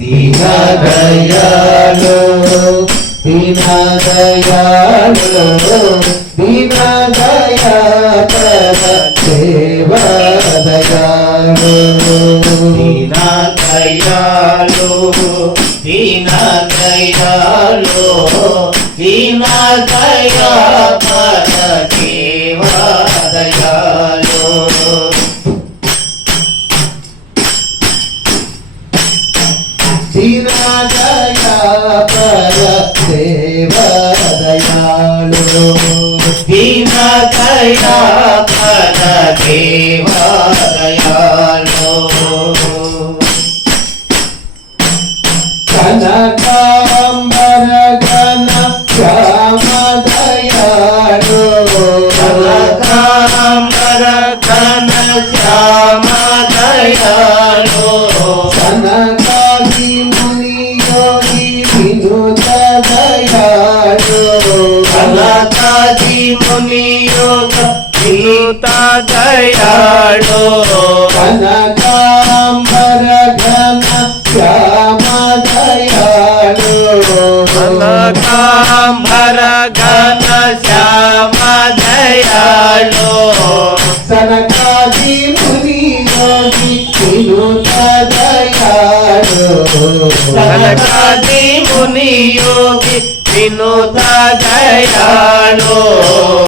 दीनदयालो दीनदयालो दीनदयापर देवदयालो दीनदयालो दीनदयालो दीनदयापर देवदयालो दीनदयापर देवदयालो दीनदयापर देवदयालो कनकांबर घन श्याम दयालो कनकांबर घन श्याम दयालो सनकादि मुनि योगी विनुत दयालो सनकादि मुनि योग विनुत दयालो कनकांबर घन श्याम दयालो कनकांबर घन श्याम दयालो सनकादि मुनि योगी विनुत दयालो सनकादि मुनि योगी विनुत दयालो।